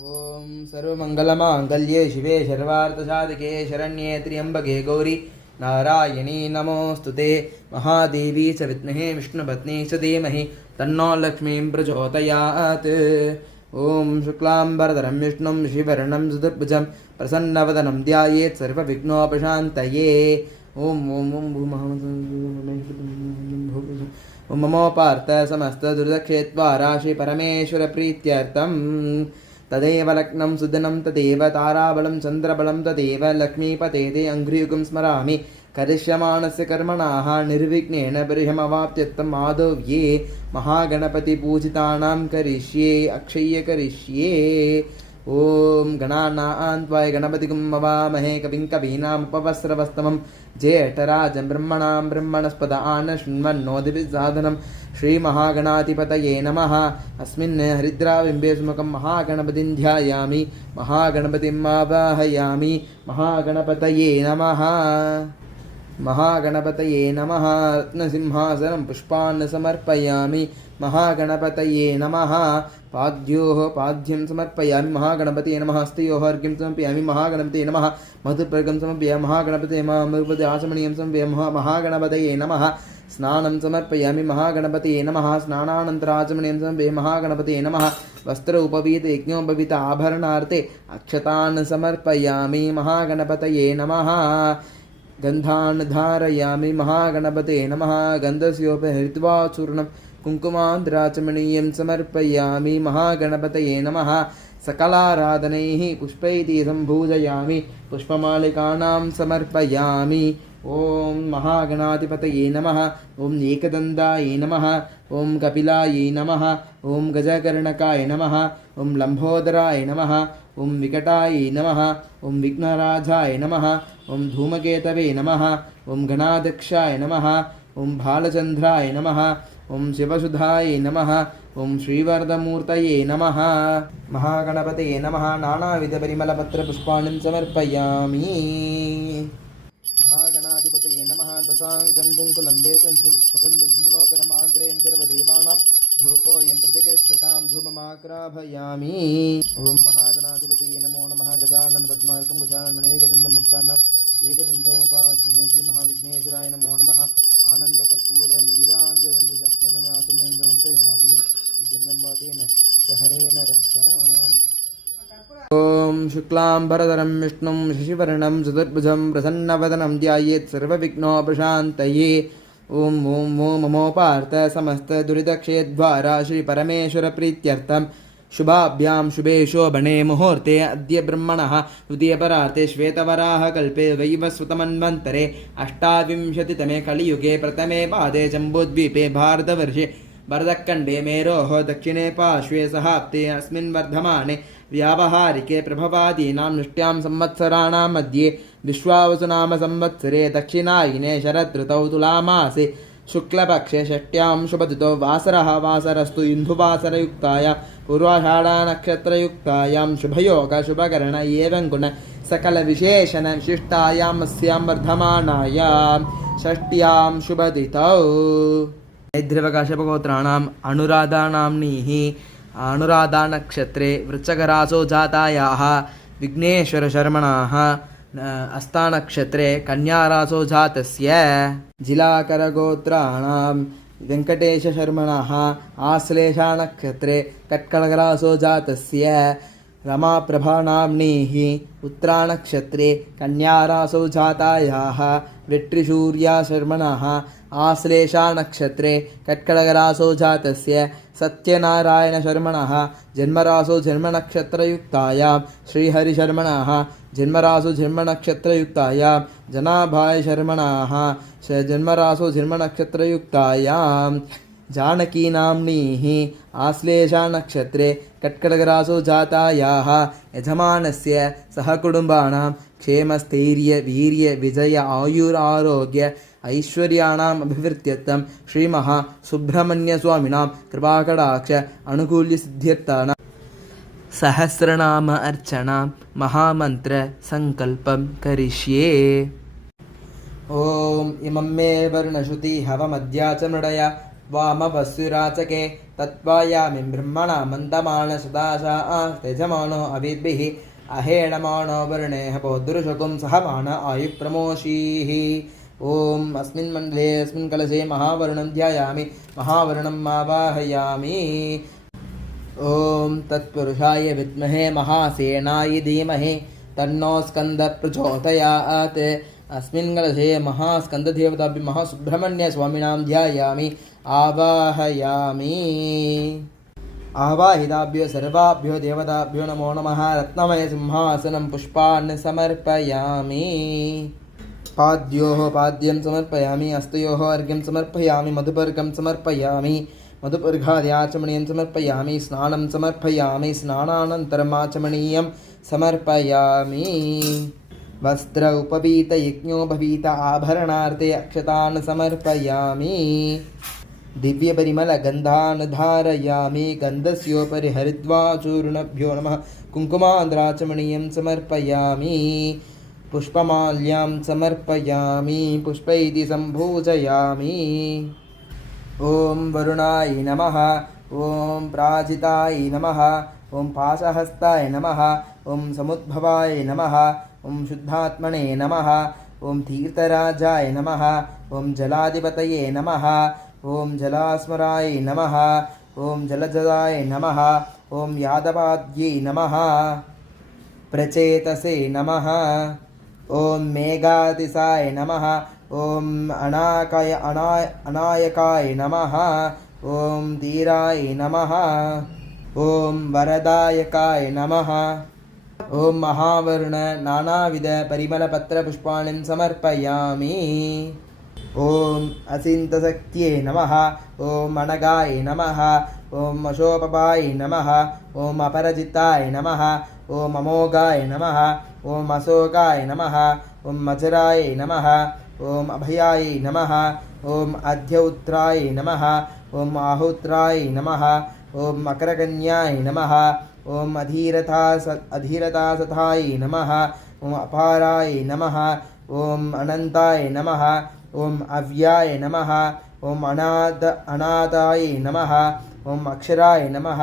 ओम सर्वमंगलमांगल्ये शिवे सर्वार्थसाधिके शरण्ये त्र्यंबके गौरी नारायणी नमोस्तुते महादेवी च विद्महे विष्णुपत्नी च धीमहि तन्नो लक्ष्मीं प्रचोदयात्। ओम शुक्लांबरधरं विष्णुं शशिवर्णं चतुर्भुजं प्रसन्नवदनं ध्यायेत् सर्वविघ्नोपशान्तये। ओम ओम ओम ओम ममो पार्थ समस्त दुर्दक्षेत्वा राशि परमेश्वर प्रीत्यर्थम् तदेव लग्नं सुदनं तदेव ताराबलं चन्द्रबलं तदेव लक्ष्मीपते ते अङ्घ्रियुगं स्मरामि करिष्यमाणस्य कर्मणाः निर्विघ्नेन बर्ह्यमवाप्त्यर्थम् आदौ ये महागणपतिपूजितानां करिष्ये अक्षय्य करिष्ये। ओम गणानां त्वा गणपतिगं मवामहे कविं कवीनामुपवस्त्रवस्तमं ज्येष्ठराजं ब्रह्मणां ब्रह्मणस्पद आनशृण्वन्नोदिभिस्साधनं श्रीमहागणाधिपतये नमः। अस्मिन् हरिद्राबिम्बे सुमुखं महागणपतिं ध्यायामि महागणपतिम् आवाहयामि। महागणपतये नमः। महागणपतये नमः। रत्नसिंहासनं पुष्पान् समर्पयामि महागणपतये नमः। पाद्योः पाद्यं समर्पयामि महागणपतये नमः। हस्तयोः अर्घ्यं समर्पयामि महागणपतये नमः। मधुपर्कं समर्पयामि महागणपतये नमः। अमृतपदे आचमनीयं समर्पयामि महागणपतये नमः। स्नानं समर्पयामि महागणपतये नमः। स्नानानन्तराचमनीयं समर्पयामि महागणपतये नमः। वस्त्र उपवीत यज्ञोपवीत आभरणार्थे अक्षतान् समर्पयामि महागणपतये नमः। गन्धान् धारयामि महागणपतये नमः। गन्धस्योपहृत्वा चूर्णं कुङ्कुमाद्राचमनीयं समर्पयामि महागणपतये नमः। सकलाराधनैः पुष्पैः सम्पूजयामि पुष्पमालिकानां समर्पयामि। ओम महागणाधिपतये नमः। ओम एकदन्ताय नमः। ओम कपिलाय नमः। ओम गजकर्णकाय नमः। ओम लंबोदराय नमः। ओम विकटाय नमः। ओम विघ्नराजाय नमः। ओम धूमकेतवे नमः। ओम गणाध्यक्षाय नमः। ओम भालचन्द्राय नमः। ओम शिवसुधाय नमः। ओम श्रीवरदमूर्तये नमः। महागणपतये नमः। नानाविधपरिमलपत्रपुष्पाणि समर्पयामि महागणाधिपतये नमः। दशाङ्कं कुङ्कुलम्बेतं सुगन्धं सुमनोकरमाग्रयं सर्वदेवानां धूपोऽयं प्रतिगृह्यतां धूपमाक्राभयामि। ॐ महागणाधिपतये नमो नमः। गजानन पद्मार्कं गजाननेकदन्तं भक्तानाम् एकदन्तोमुपास्महे श्रीमहाविघ्नेश्वराय नमो नमः। आनन्दकर्पूर नीराञ्जनन्दशक्तिमें समर्पयामि दिव्यम्बातेन सहरेण रक्षा। ओम शुक्लांबरधरं विष्णुं शशिवर्णं चतुर्भुजं प्रसन्नवदनं ध्यायेत् सर्वविघ्नोपशान्तये। ओम ओम ओम ममो पार्थ समस्त दुरितक्षेद्वारा श्री परमेश्वर प्रीत्यर्थं शुभाभ्यां शुभे शोभने मुहूर्ते अद्य ब्रह्मणः द्वितीयपरार्ते श्वेतवराह कल्पे वैवस्वतमन्वन्तरे अष्टाविंशतितमे कलियुगे प्रथमे पादे जम्बूद्वीपे भारतवर्षे भरतखण्डे मेरोः दक्षिणे पार्श्वे सहाब्दे अस्मिन् वर्धमाने व्यावहारिके प्रभवादीनां निष्ट्यां संवत्सराणां मध्ये विश्वावसुनाम संवत्सरे दक्षिणायिने शरदृतौ तुलामासे शुक्लपक्षे षष्ट्यां शुभतिथौ वासरः वासरस्तु इन्दुवासरयुक्तायां पूर्वाषाढानक्षत्रयुक्तायां शुभयोग शुभकरण एवं गुण सकलविशेषण विशिष्टायां अस्यां वर्धमानायां षष्ट्यां शुभतिथौ नैद्रवकाशपगोत्राणाम् अनुराधानाम्नीः अनुराधा नक्षत्रे वृश्चिकराशौ जातायाः विघ्नेश्वरशर्मणाः अस्तानक्षत्रे कन्याराशौ जातस्य जिलाकरगोत्राणां वेङ्कटेशशर्मणः आश्लेषानक्षत्रे कर्कटकराशौ जातस्य रमाप्रभानाम्नीः उत्तरानक्षत्रे कन्याराशौ जातायाः वेट्रिसूर्याशर्मणः आश्लेषानक्षत्रे कर्कटकराशौ जातस्य सत्यनारायणशर्मणः जन्मराशौ जन्मनक्षत्रयुक्तायां श्रीहरिशर्मणः जन्मराशौ जन्मनक्षत्रयुक्तायां जनाभायशर्मणः जन्मराशौ जन्मनक्षत्रयुक्तायां जानकीनाम्नीः आश्लेषानक्षत्रे कर्कटकराशौ जातायाः यजमानस्य सहकुटुम्बानां क्षेमस्थैर्य वीर्य विजय आयुरारोग्य ऐश्वर्याणाम् अभिवृद्ध्यर्थं श्रीमहा सुब्रह्मण्यस्वामिनां कृपाकटाक्ष अनुकूल्यसिद्ध्यर्थानां सहस्रनाम अर्चनां महामन्त्र संकल्पं करिष्ये। ओम इमं मे वर्णश्रुति हवमद्या च मृडया वामवस्युराचके तत्त्वायामि ब्रह्मणा मन्दमान सदाशा तेजमानो अविद्भिः अहेणमानो वर्णेः पौद्रुषकुं सहमान आयुप्रमोषीः। ॐ अस्मिन् मण्डले अस्मिन् कलशे महावरुणं ध्यायामि महावरुणम् आवाहयामि। ॐ तत्पुरुषाय विद्महे महासेनाय धीमहि तन्नो स्कन्दः प्रचोदयात्। अस्मिन् कलशे महास्कन्ददेवताभ्यो महासुब्रह्मण्यस्वामिनां ध्यायामि आवाहयामि। आवाहिताभ्यो सर्वाभ्यो देवताभ्यो नमो नमः। रत्नमय सिंहासनं पुष्पान् समर्पयामि। पाद्योः पाद्यं समर्पयामि। हस्तयोः अर्घ्यं समर्पयामि। मधुपर्घं समर्पयामि। मधुपर्घाद्याचमनीयं समर्पयामि। स्नानं समर्पयामि। स्नानानन्तरम् आचमनीयं समर्पयामि। वस्त्र उपवीत यज्ञोपवीत आभरणार्थे अक्षतान् समर्पयामि। दिव्यपरिमलगन्धान् धारयामि। गन्धस्योपरि हरिद्वाचूर्णभ्यो नमः। कुङ्कुमान्द्राचमनीयं समर्पयामि। पुष्पमाल्यां समर्पयामि। पुष्पैः सम्भूजयामि। ॐ वरुणाय नमः। ॐ प्राजिताय नमः। ॐ पाशहस्ताय नमः। ॐ समुद्भवाय नमः। ॐ शुद्धात्मने नमः। ॐ तीर्थराजाय नमः। ॐ जलाधिपतये नमः। ॐ जलास्मराय नमः। ॐ जलजदाय नमः। ॐ यादवाद्यै नमः। प्रचेतसे नमः। ॐ मेघातिसाय नमः। ॐ अनायकाय नमः। ॐ धीराय नमः। ॐ वरदायकाय नमः। ॐ महावरुण नानाविध परिमलपत्रपुष्पाणि समर्पयामि। ॐ असिन्तशक्त्यै नमः। ॐ अनगाय नमः। ॐ अशोपपाय नमः। ॐ अपरजिताय नमः। ॐ अमोघाय नमः। ॐ अशोकाय नमः। ॐ अजराय नमः। ॐ अभयाय नमः। ॐ अध्यौत्राय नमः। ॐ आहुत्राय नमः। ॐ मकरकन्याय नमः। ॐ अधीरतासथाय नमः। ॐ अपाराय नमः। ॐ अनन्ताय नमः। ॐ अव्याय नमः। ॐ अनादाय नमः। ॐ अक्षराय नमः।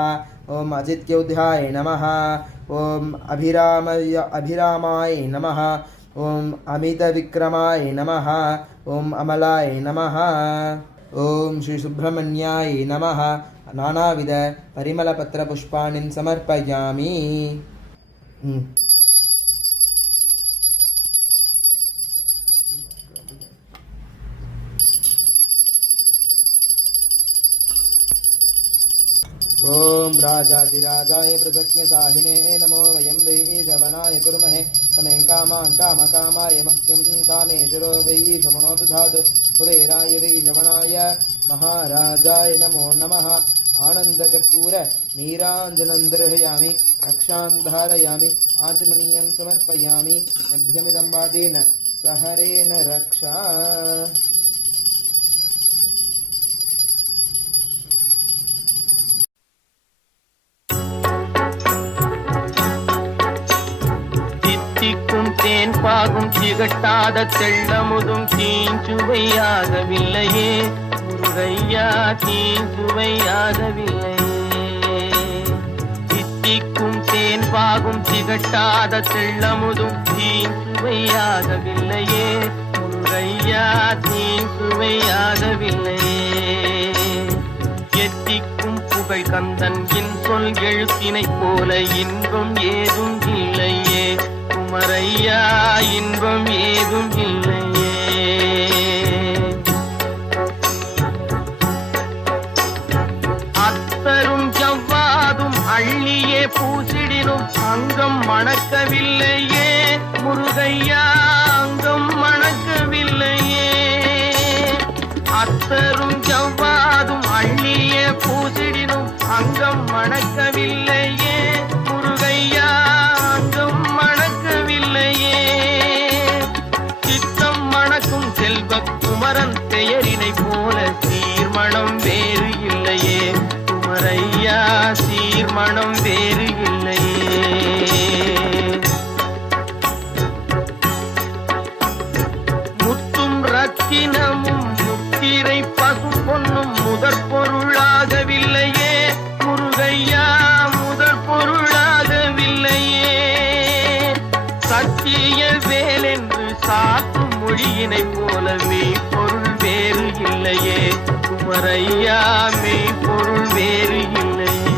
ॐ अजित्यौध्याय नमः। ॐ अभिरामाय नमः। ॐ अमितविक्रमाय नमः। ॐ अमलाय नमः। ॐ श्रीसुब्रह्मण्याय नमः। नानाविध परिमलपत्रपुष्पाणि समर्पयामि। ॐ राजाधिराजाय प्रसज्ञसाहिने नमो वयं वै श्रवणाय कुर्महे तमें कामान् कामकामाय मह्यं कामेश्वरो वै श्रवणो दधातु कुबेराय वै श्रवणाय महाराजाय नमो नमः। आनन्दकर्पूर नीराञ्जनं दर्शयामि। रक्षां धारयामि। आचमनीयं समर्पयामि। मध्यमिदं वादेन सहरेण रक्षा। தேன் பாகும் திகட்டாத தெள்ளமுதும் தீஞ்சுவையாகவில்லையே முருகையா தீஞ்சுவையாகவில்லையே. தித்திக்கும் தேன் பாகும் திகட்டாத தெள்ளமுதும் தீஞ்சுவையாகவில்லையே முருகையா தீஞ்சுவையாகவில்லையே. எத்திக்கும் புகழ் கந்தன் என் சொல் எழுத்தினைப் போல இன்பம் ஏதும் இல்லையே குமரையா இன்பம் ஏதும் இல்லையே. அத்தரும் ஜவ்வாதும் அள்ளியே பூசிடினும் அங்கம் மணக்கவில்லையே முருகையா அங்கம் மணக்கவில்லையே. அத்தரும் ஜவ்வாதும் அள்ளியே பூசிடினும் அங்கம் மணக்கவில்லையே முருகையா அங்கம் மணக்கவில்லையே. சித்தம் மணக்கும் செல்வ குமரன் பெயரினை போல சீர்மணம் வேறு இல்லையே குமரையா சீர்மணம் வேறு இல்லையே. முத்தும் ரத்தினமும் முத்திரை பசு பொன்னும் முதற் பொருளாகவில்லையே மொழியினை போல மெய்ப்பொருள் வேறு இல்லையே குமரையா, மெய்ப்பொருள் வேறு இல்லையே.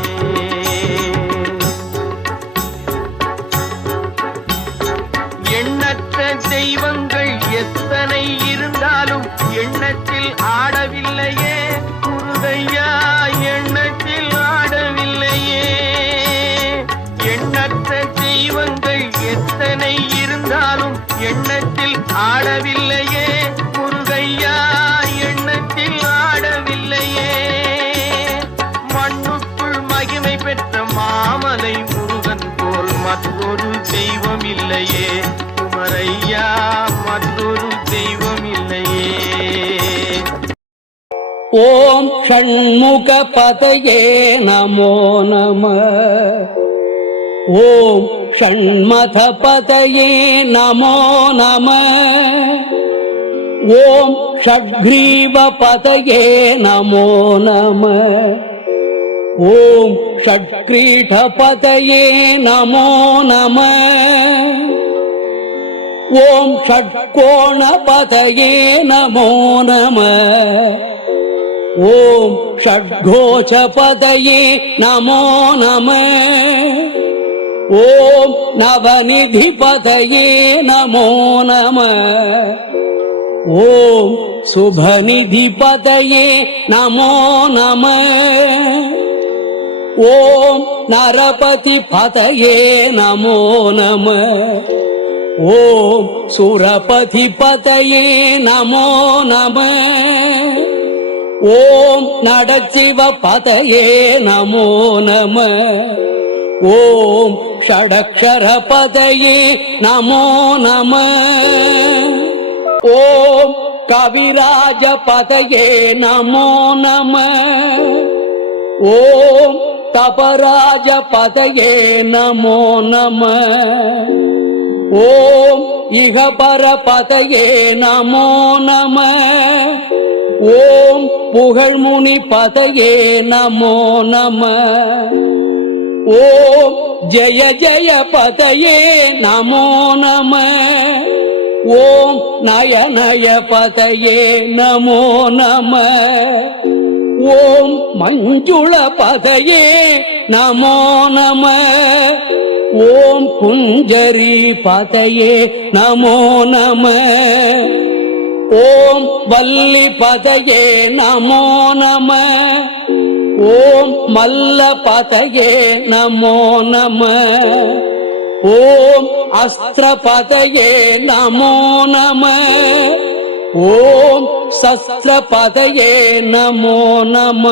எண்ணற்ற தெய்வங்கள் எத்தனை இருந்தாலும் எண்ணத்தில் ஆடவில்லையே முருகையா, எண்ணத்தில் ஆடவில்லையே. எண்ணற்ற தெய்வங்கள் எத்தனை இருந்தாலும் எண்ணத்தில் ஆடவில்லையே முருகையா, எண்ணத்தில் ஆடவில்லையே. மண்ணுக்குள் மகிமை பெற்ற மாமலை முருகன் போல் மற்றொரு தெய்வம் இல்லையே குமரையா, மற்றொரு தெய்வம் இல்லையே. ஓம் ஷண்முக பதயே நமோ நம. ஓம் ஷண்மத பதயே நமோ நம. ஓம் ஷட்க்ரீவ பதயே நமோ நம. ஓம் ஷட்க்ரீட பதயே நமோ நம. ஓம் ஷட்கோண பதயே நமோ நம. ஓம் ஷட்கோச்ச பதயே நமோ நம. ஓம் நவநிதி பதயே நமோ நம. ஓம் சுபநிதி பதயே நமோ நம. ஓம் நரபதி பதயே நமோ நம. ஓம் சுரபதி பதயே நமோ நம. ஓம் நடச்சிவ பதயே நமோ நம. ஓம் ஷடக்ஷர பதயே நமோ நம. ஓம் கவிராஜ பதயே நமோ நம. ஓம் தபராஜ பதயே நமோ நம. ஓம் இகபர பதயே நமோ நம. ஓம் புகழ்முனி பதயே நமோ நம. ஓம் ஜய ஜய பதயே நமோ நம. ஓம் நயநய பதயே நமோ நம. ஓம் மஞ்சுள பதயே நமோ நம. ஓம் குஞ்சரி பதயே நமோ நம. ஓம் வல்லி பதயே நமோ நம. ஓம் மல்ல பதயே நமோ நம. ஓம் அஸ்திர பதயே நமோ நம. ஓம் சஸ்திர பதயே நமோ நம.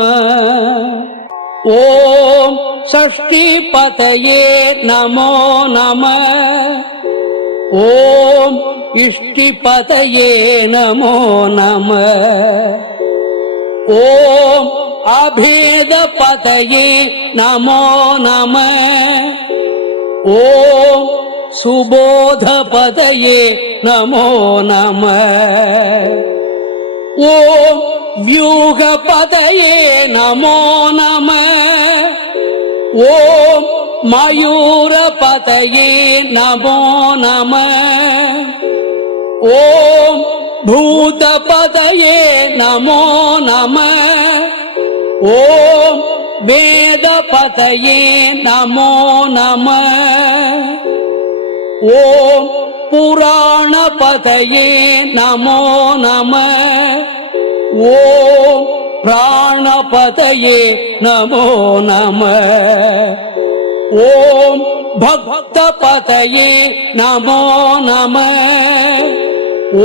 ஓம் ஷஷ்டி பதயே நமோ நம. ஓம் இஷ்டி பதயே நமோ நம. ஓம் அபேத பதயே நமோ நம. ஓம் சுபோத பதயே நமோ நம. ஓம் வியூக பதயே நமோ நம. ஓம் மயூர பதயே நமோ நம. ஓம் பூத பதயே நமோ நம. ஓம் வேத பதயே நமோ நம. ஓம் புராண பதயே நமோ நம. ஓம் பிராண பதயே நமோ நம. ஓம் பக்த பதயே நமோ நம.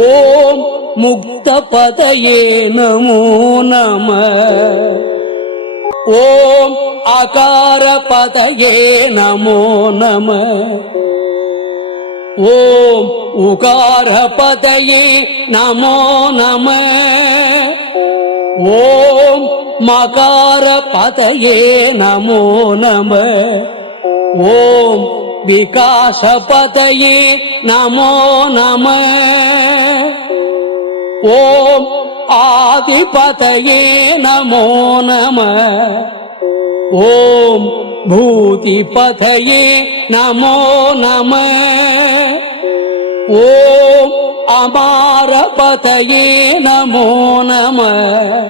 ஓம் முக்த பதயே நமோ நம. ஓம் அகார பதயே நமோ நம. ஓம் உகார பதயே நமோ நம. ஓம் மகார பதயே நமோ நம. ஓம் விகாச பதயே நமோ நம. ஓம் ஆதிபதயே நமோ நம. ஓம் பூதிபதயே நமோ நம. ஓம் अमारपतये नमो नमः।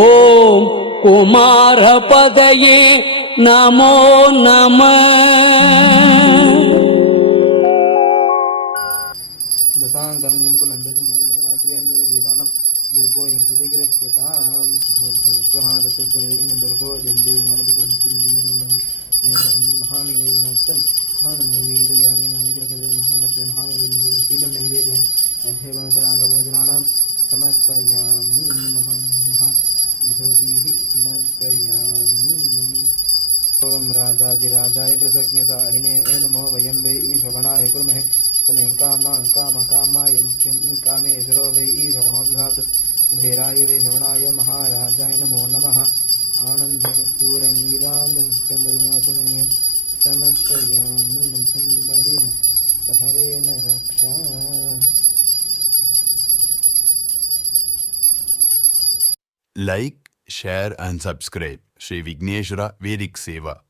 ओम कुमारपतये नमो नमः। दशांगं मुकुलं बेसंगं देवानां दुर्गो इंद्रदेग्रस्केतां स्वहा दशतुर्यं दुर्गो दिन्दे महानिवेदनस्तं महानिवेदयामि नायकरकले महानिवेदयामि अध्येवतरांगभोजनानां समर्पयामि महाभवतीः समर्पयामि। ओम राजाधिराजाय प्रसज्ञसाहिने नमो वयं वै श्रवणाय कुर्महे तमें कामाय मुख्यं कामेश्वरो वै श्रवणो दधातु उभेराय वै श्रवणाय महाराजाय नमो नमः। आनन्दकर्पूरनीराजनस्कन्दर्याचमनीयं समर्पयामि मध्यमबलेन सहरेण रक्षा। Like, share and subscribe. Sri Vigneshwara Vedic Seva.